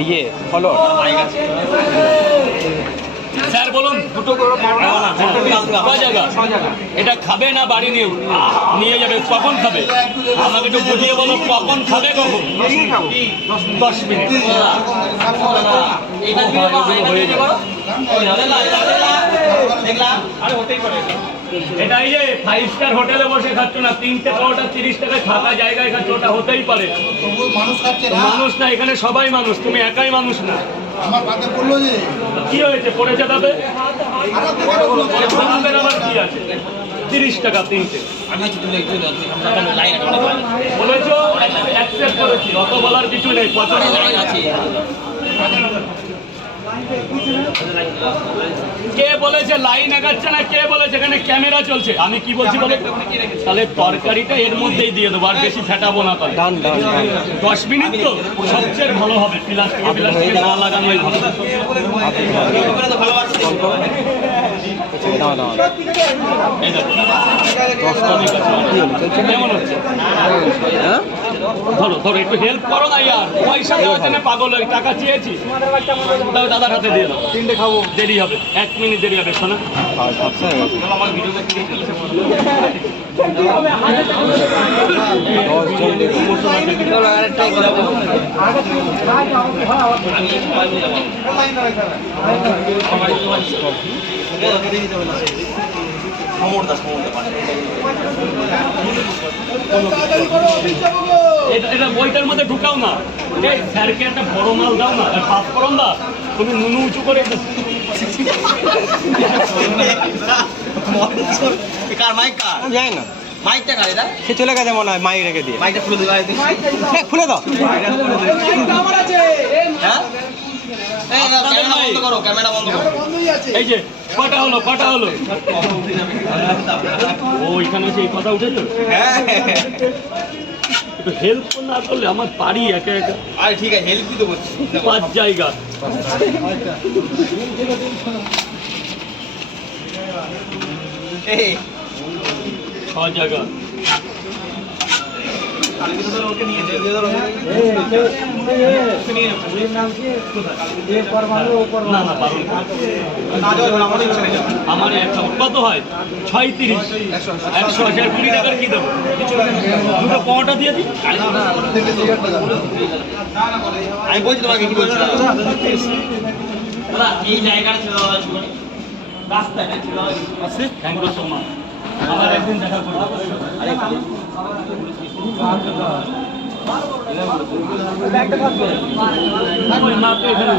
ইয়ে follow sir বলুন। দুটো কয় জায়গা। এটা খাবে না বাড়ি নিয়ে? নিয়ে যাবে কখন খাবে? আমাকে একটু বুঝিয়ে বলো কখন খাবে কখন? দশ মিনিট এটা দিয়ে বা এটা দিয়ে করো দেখলাম আরে হতেই পারে। এটা এই যে ফাইভ স্টার হোটেলে বসে খাচ্ছ না তিনটে পাওয়াটা তিরিশ টাকায় থাকা জায়গায় খাচ্ছ ওটা হতেই পারে। মানুষ খাচ্ছে না? মানুষ না এখানে সবাই মানুষ তুমি একাই মানুষ না। আমার পাতে পড়ল যে? কি হয়েছে? পড়েছে তাতে? খারাপের আবার কি আছে? তিরিশ টাকা তিনটে। বলেছ? অ্যাকসেপ্ট করেছি। অত বলার কিছু নেই। পছন্দ আছে। কে বলেছে লাইন আগাচ্ছে না? কে বলেছে? এখানে ক্যামেরা চলছে। আমি কি বলছি বলে? তাহলে তরকারিটা এর মধ্যেই দিয়ে দেবো আর বেশি ফেটাবো না তাহলে। দশ মিনিট তো? সবচেয়ে ভালো হবে। প্লাস্টিকে প্লাস্টিকে না লাগানোই ভালো। কেমন হচ্ছে? ধরো একটু হেল্প করো না ইয়ার। পয়সা দেওয়ার জন্য পাগল হয়ে টাকা চেয়েছি। দাও দাদার হাতে দিয়ে দাও। তিনটে খাব। দেরি হবে। এক মিনিট দেরি হবে শোনা। আচ্ছা এটা এটা বইটার মধ্যে ঢুকাও না। এই স্যারকে একটা বড় মাল দাও না আর পাস করো না। তুমি নুনু উঁচু করে কার মাইক কার যাই না। মাইকটা কার এটা? সে চলে গেছে মনে হয় মাইক রেখে দিয়ে। মাইকটা খুলে দিবা এ, খুলে দাও। হ্যাঁ? এই বন্ধ করো ক্যামেরা বন্ধ করো। এই যে কটা হলো কটা হলো? ও এখানে সেই কথা উঠেছে? হ্যাঁ। একটু হেল্প না করলে আমার পারি একা একা। আর ঠিক আছে হেল্পই তো করছি। পাঁচ জায়গা। ছ জায়গা। আমার একটা কত হয় ছয় তিরিশ একশো হাজার কুড়ি টাকার কি দেবো? দুটো পনেরোটা দিয়ে দিই? আমি বলছি তোমাকে কি বলছি এই জায়গাটা ছিল রাস্তাটা ছিল থ্যাংক ইউ সো মাচ আমার একদিন দেখা করবো ওই মাকে এখানে